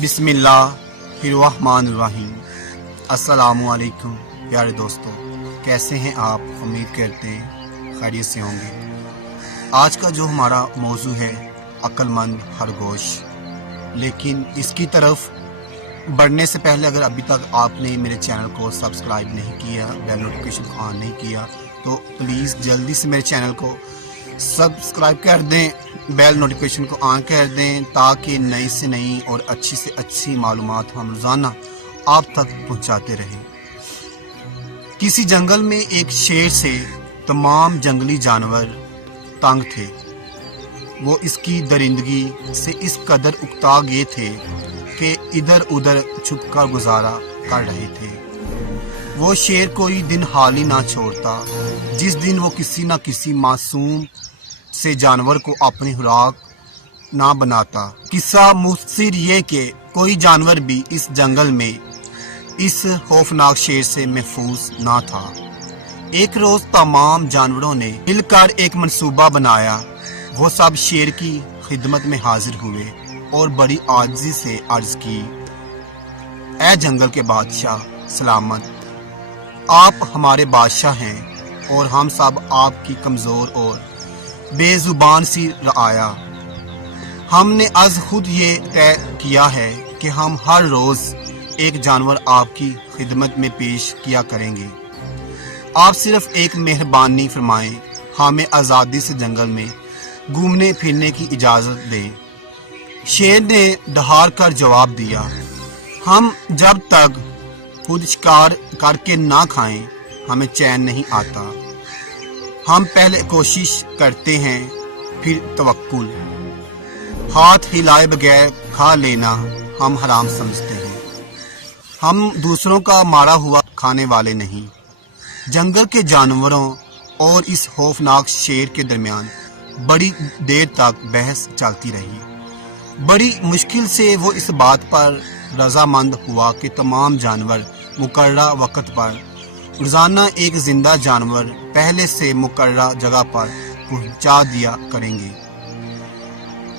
बिस्मिल्लाहिर्रहमानिर्रहीम। अस्सलामुअलैकुम प्यारे दोस्तों, कैसे हैं आप? उम्मीद करते हैं खैरियत से होंगे। आज का जो हमारा मौजू है अक्लमंद खरगोश। लेकिन इसकी तरफ बढ़ने से पहले अगर अभी तक आपने मेरे चैनल को सब्सक्राइब नहीं किया, बेल नोटिफिकेशन को ऑन नहीं किया, तो प्लीज़ जल्दी से मेरे चैनल को सब्सक्राइब कर दें, बेल नोटिफिकेशन को ऑन कर दें, ताकि नई से नई और अच्छी से अच्छी मालूमात हम रोज़ाना आप तक पहुंचाते रहें। किसी जंगल में एक शेर से तमाम जंगली जानवर तंग थे। वो इसकी दरिंदगी से इस कदर उकता गए थे कि इधर उधर छुपकर गुजारा कर रहे थे। वो शेर कोई दिन हाली ना छोड़ता जिस दिन वो किसी न किसी मासूम से जानवर को अपनी खुराक ना बनाता। किस्सा मुख्तसर ये कि कोई जानवर भी इस जंगल में इस खौफनाक शेर से महफूज ना था। एक रोज तमाम जानवरों ने मिलकर एक मंसूबा बनाया। वो सब शेर की खिदमत में हाजिर हुए और बड़ी आजिज़ी से अर्ज की, ऐ जंगल के बादशाह सलामत, आप हमारे बादशाह हैं और हम सब आपकी कमज़ोर और बेजुबान सी रआया। हमने आज खुद ये तय किया है कि हम हर रोज़ एक जानवर आपकी खिदमत में पेश किया करेंगे। आप सिर्फ एक मेहरबानी फरमाएं, हमें आज़ादी से जंगल में घूमने फिरने की इजाज़त दें। शेर ने दहाड़ कर जवाब दिया, हम जब तक खुद शिकार करके ना खाएं हमें चैन नहीं आता। हम पहले कोशिश करते हैं फिर तवक्कुल। हाथ हिलाए बगैर खा लेना हम हराम समझते हैं। हम दूसरों का मारा हुआ खाने वाले नहीं। जंगल के जानवरों और इस खौफनाक शेर के दरमियान बड़ी देर तक बहस चलती रही। बड़ी मुश्किल से वो इस बात पर रजामंद हुआ कि तमाम जानवर मुकर्रर वक्त पर रोजाना एक जिंदा जानवर पहले से मुकर्रर जगह पर पहुंचा दिया करेंगे।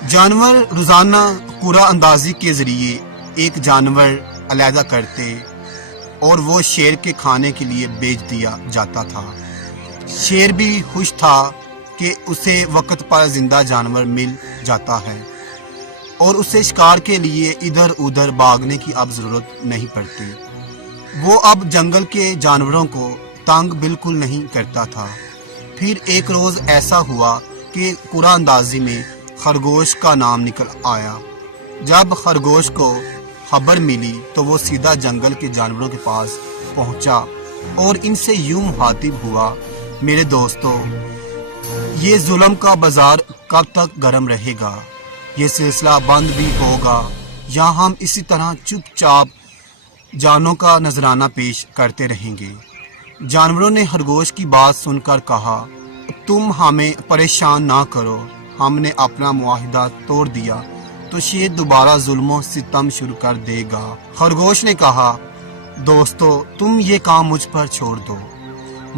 जानवर रोजाना कुरा अंदाजी के जरिए एक जानवर अलहदा करते और वो शेर के खाने के लिए बेच दिया जाता था। शेर भी खुश था कि उसे वक्त पर जिंदा जानवर मिल जाता है और उसे शिकार के लिए इधर उधर भागने की अब जरूरत नहीं पड़ती। वो अब जंगल के जानवरों को तंग बिल्कुल नहीं करता था। फिर एक रोज ऐसा हुआ कि कुरा अंदाजी में खरगोश का नाम निकल आया। जब खरगोश को खबर मिली तो वो सीधा जंगल के जानवरों के पास पहुंचा और इनसे यूं मुखातिब हुआ, मेरे दोस्तों, ये जुल्म का बाजार कब तक गर्म रहेगा? ये सिलसिला बंद भी होगा या हम इसी तरह चुपचाप जानों का नजराना पेश करते रहेंगे? जानवरों ने खरगोश की बात सुनकर कहा, तुम हमें परेशान ना करो, हमने अपना मुआहिदा तोड़ दिया तो शेर दोबारा जुल्म सितम शुरू कर देगा। खरगोश ने कहा, दोस्तों, तुम ये काम मुझ पर छोड़ दो।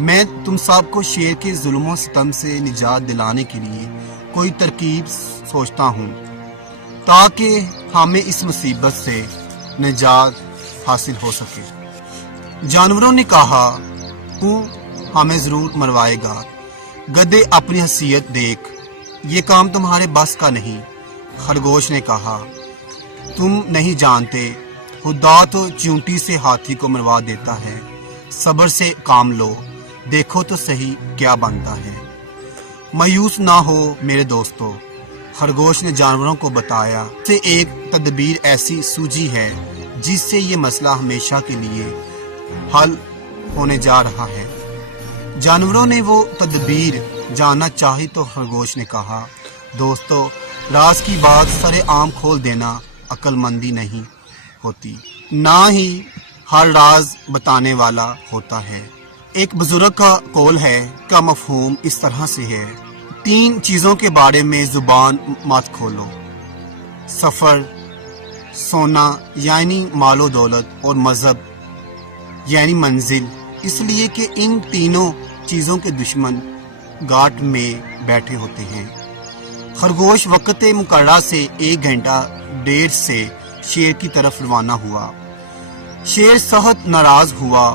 मैं तुम सबको शेर के जुल्म सितम से निजात दिलाने के लिए कोई तरकीब सोचता हूँ ताकि हमें इस मुसीबत से निजात हासिल हो सके। जानवरों ने कहा, तू हमें जरूर मरवाएगा। गधे, अपनी हैसियत देख, ये काम तुम्हारे बस का नहीं। खरगोश ने कहा, तुम नहीं जानते, खुदा तो चींटी से हाथी को मरवा देता है। सब्र से काम लो, देखो तो सही क्या बनता है। मायूस ना हो मेरे दोस्तों, खरगोश ने जानवरों को बताया से एक तदबीर ऐसी सूझी है जिससे ये मसला हमेशा के लिए हल होने जा रहा है। जानवरों ने वो तदबीर जानना चाही तो खरगोश ने कहा, दोस्तों, राज की बात सरे आम खोल देना अक्लमंदी नहीं होती, ना ही हर राज बताने वाला होता है। एक बुजुर्ग का कौल है का मफहूम इस तरह से है, 3 चीजों के बारे में जुबान मत खोलो, सफर, सोना यानी मालो दौलत और मजहब यानी मंजिल, इसलिए कि इन तीनों चीजों के दुश्मन घाट में बैठे होते हैं। खरगोश वक्त मुकर्रर से 1 घंटा देर से शेर की तरफ रवाना हुआ। शेर सख्त नाराज हुआ,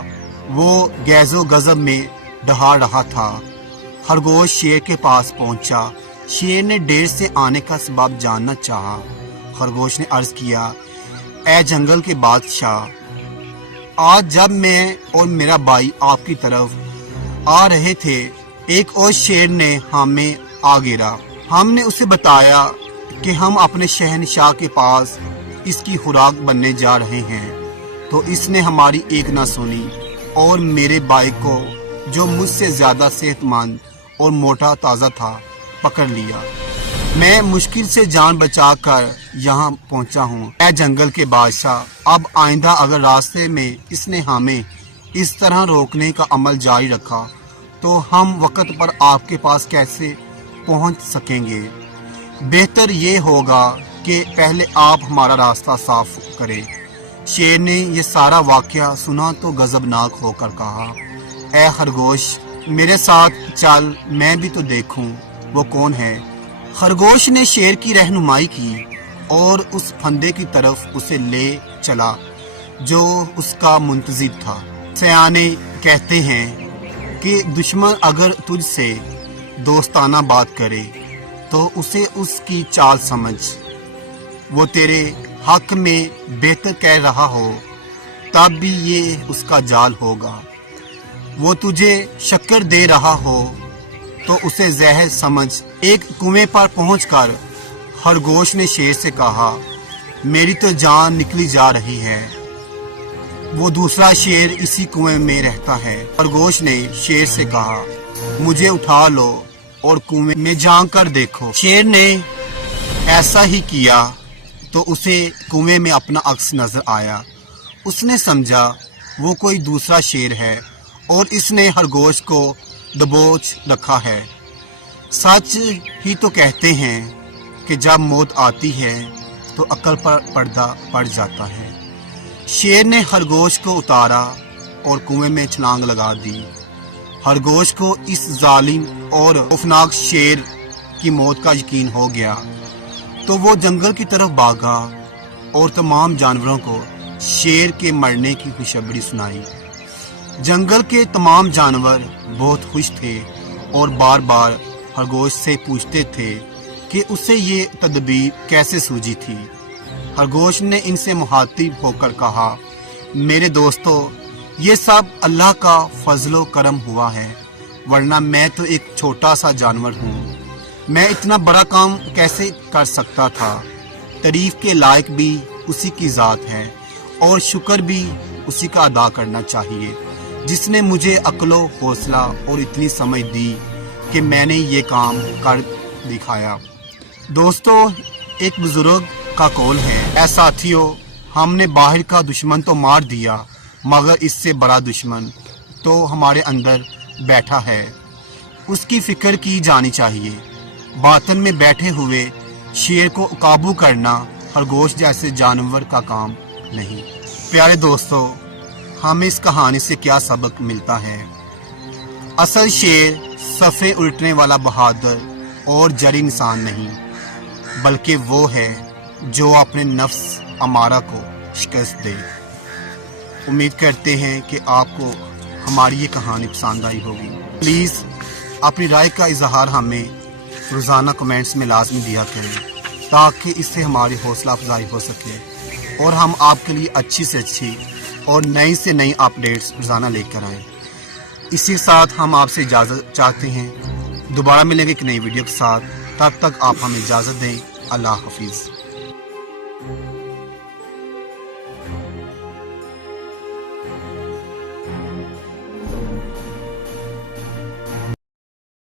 वो गैज़ो गज़ब में दहाड़ रहा था। खरगोश शेर के पास पहुंचा। शेर ने देर से आने का सबब जानना चाहा। खरगोश ने अर्ज किया, ए जंगल के बादशाह, आज जब मैं और मेरा भाई आपकी तरफ आ रहे थे, एक और शेर ने हमें आ गिरा। हमने उसे बताया कि हम अपने शहनशाह के पास इसकी खुराक बनने जा रहे हैं, तो इसने हमारी एक ना सुनी और मेरे भाई को, जो मुझसे ज्यादा सेहतमंद और मोटा ताज़ा था, पकड़ लिया। मैं मुश्किल से जान बचाकर यहाँ पहुँचा हूँ। ऐ जंगल के बादशाह, अब आइंदा अगर रास्ते में इसने हमें इस तरह रोकने का अमल जारी रखा तो हम वक्त पर आपके पास कैसे पहुँच सकेंगे। बेहतर ये होगा कि पहले आप हमारा रास्ता साफ करें। शेर ने ये सारा वाक़या सुना तो गजबनाक होकर कहा, ए खरगोश, मेरे साथ चल, मैं भी तो देखूं वो कौन है। खरगोश ने शेर की रहनुमाई की और उस फंदे की तरफ उसे ले चला जो उसका मुंतजिर था। सयाने कहते हैं कि दुश्मन अगर तुझसे दोस्ताना बात करे तो उसे उसकी चाल समझ। वो तेरे हक में बेहतर कह रहा हो तब भी ये उसका जाल होगा। वो तुझे शक्कर दे रहा हो तो उसे जहर समझ। एक कुएं पर पहुंचकर खरगोश ने शेर से कहा, मेरी तो जान निकली जा रही है। वो दूसरा शेर इसी कुएं में रहता है। खरगोश ने शेर से कहा, मुझे उठा लो और कुएं में झांक कर देखो। शेर ने ऐसा ही किया तो उसे कुएं में अपना अक्स नजर आया। उसने समझा वो कोई दूसरा शेर है और इसने खरगोश को दबोच रखा है। सच ही तो कहते हैं कि जब मौत आती है तो अक्ल पर पर्दा पड़ जाता है। शेर ने खरगोश को उतारा और कुएं में छलांग लगा दी। खरगोश को इस जालिम और खौफनाक शेर की मौत का यकीन हो गया तो वो जंगल की तरफ भागा और तमाम जानवरों को शेर के मरने की खुशखबरी सुनाई। जंगल के तमाम जानवर बहुत खुश थे और बार बार खरगोश से पूछते थे कि उसे ये तदबीर कैसे सूझी थी। खरगोश ने इनसे मुखातिब होकर कहा, मेरे दोस्तों, ये सब अल्लाह का फजलो करम हुआ है, वरना मैं तो एक छोटा सा जानवर हूँ। मैं इतना बड़ा काम कैसे कर सकता था। तारीफ के लायक भी उसी की ज़ात है और शुक्र भी उसी का अदा करना चाहिए जिसने मुझे अक्लो हौसला और इतनी समझ दी कि मैंने ये काम कर दिखाया। दोस्तों, एक बुजुर्ग का कौल है, ऐ साथियों, हमने बाहर का दुश्मन तो मार दिया मगर इससे बड़ा दुश्मन तो हमारे अंदर बैठा है, उसकी फिक्र की जानी चाहिए। बातन में बैठे हुए शेर को काबू करना खरगोश जैसे जानवर का काम नहीं। प्यारे दोस्तों, हमें इस कहानी से क्या सबक मिलता है। असल शेर सफ़े उल्टने वाला बहादुर और जरी इंसान नहीं, बल्कि वो है जो अपने नफ्स अमारा को शिकस्त दे। उम्मीद करते हैं कि आपको हमारी ये कहानी पसंद आई होगी। प्लीज़ अपनी राय का इजहार हमें रोज़ाना कमेंट्स में लाजमी दिया करें ताकि इससे हमारी हौसला अफजाई हो सके और हम आपके लिए अच्छी से अच्छी और नई से नई अपडेट्स रोज़ाना लेकर आएँ। इसी के साथ हम आपसे इजाज़त चाहते हैं। दोबारा मिलेंगे एक नई वीडियो के साथ। तब तक आप हमें इजाज़त दें। अल्लाह हाफिज़।